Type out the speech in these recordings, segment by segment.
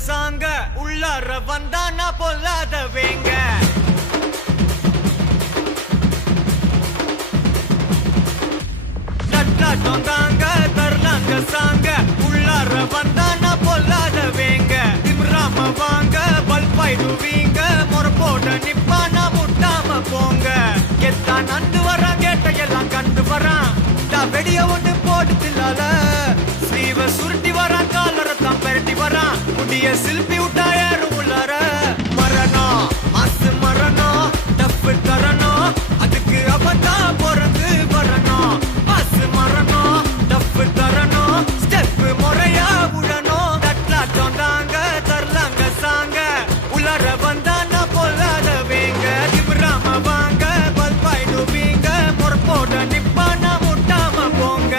சாங்க உள்ளார வந்தானா பொல்லாத வேங்க நட்டாட்டம் தாங்க தரலாங்க சாங்க உள்ளார வந்தானா பொல்லாத வேங்க திமிராம வாங்க பல்பாயிடுவீங்க முறப்போட நிப்பானா முட்டாம போங்க எத்தான் நந்து வரான் கேட்டையெல்லாம் கண்டு வரான் வெடிய ஒண்ணு போட்டுலால ஸ்லீவ சுருட்டி வரான் காலரத்தான் பெரட்டி வரான் முடிய சில்பி விட்டா யாரும் உள்ளார மரணம் மாசு மரணம் டப்பு தரணும் அதுக்கு அவதான் பிறந்து வரணும் மாசு மரணம் டப்பு தரணும் ஸ்டெப் முறையா விடணும் தட்லாட்டம் தாங்க தரலாங்க சாங்க உள்ளார வந்தானா பொல்லாத வேங்க திமிராம வாங்க பல்பாயிடுவீங்க முறப்போட நிப்பானா முட்டாம போங்க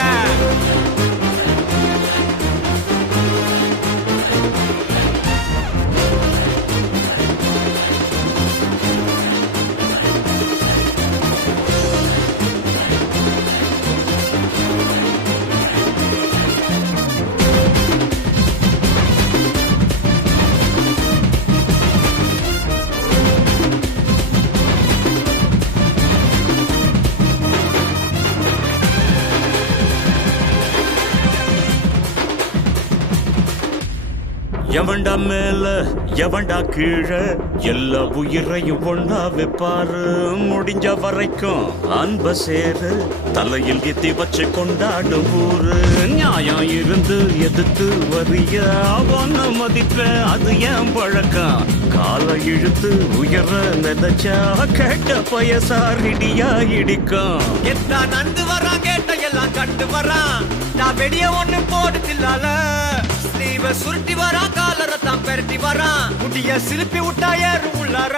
எவன்டா மேல எவன்டா கீழே எல்லா உயிரையும் ஒன்னா வைப்பாரு முடிஞ்ச வரைக்கும் அன்ப சேரு தலையில் எத்தி வச்சு கொண்டாடும் ஊரு நியாயம் இருந்து எதிர்த்து வரிய அவன மதிப்ப அது ஏன் பழக்கம் காலை இழுத்து உயர நினைச்சா கேட்ட பயசாரிடியா இடிக்கும் எத்தான் நந்து வரான் கேட்ட எல்லாம் கண்டு வரான் நான் வெடிய ஒண்ணு போடுதில்லால ஸ்லீவ சுருட்டி வரான் காலரத்தான் பெரட்டி வரான் முடிய சிலுப்பி விட்டா ஏறும் உள்ளார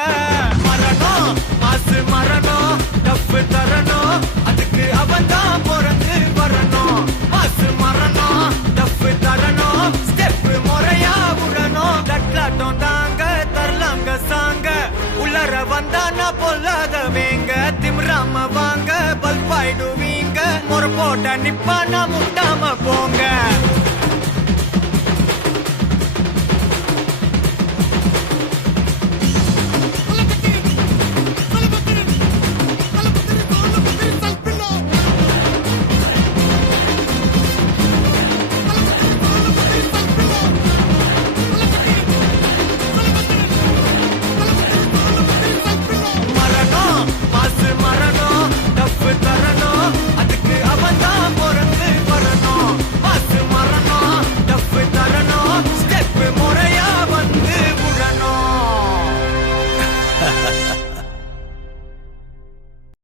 மரணம் மாசு மரணம் டப்பு தரணும் அதுக்கு அவன் தான் பிறந்து வரணும் மாசு மரணம் டப்பு தரணும் ஸ்டெப் முறையா விடணும் தட்லாட்டம் தாங்க தரலாங்க சாங்க உள்ளார வந்தானா பொல்லாத வேங்க திமிராம வாங்க பல்பாயிடுவீங்க முறை போட்ட நிப்பானா முட்டாம போங்க Ha ha ha.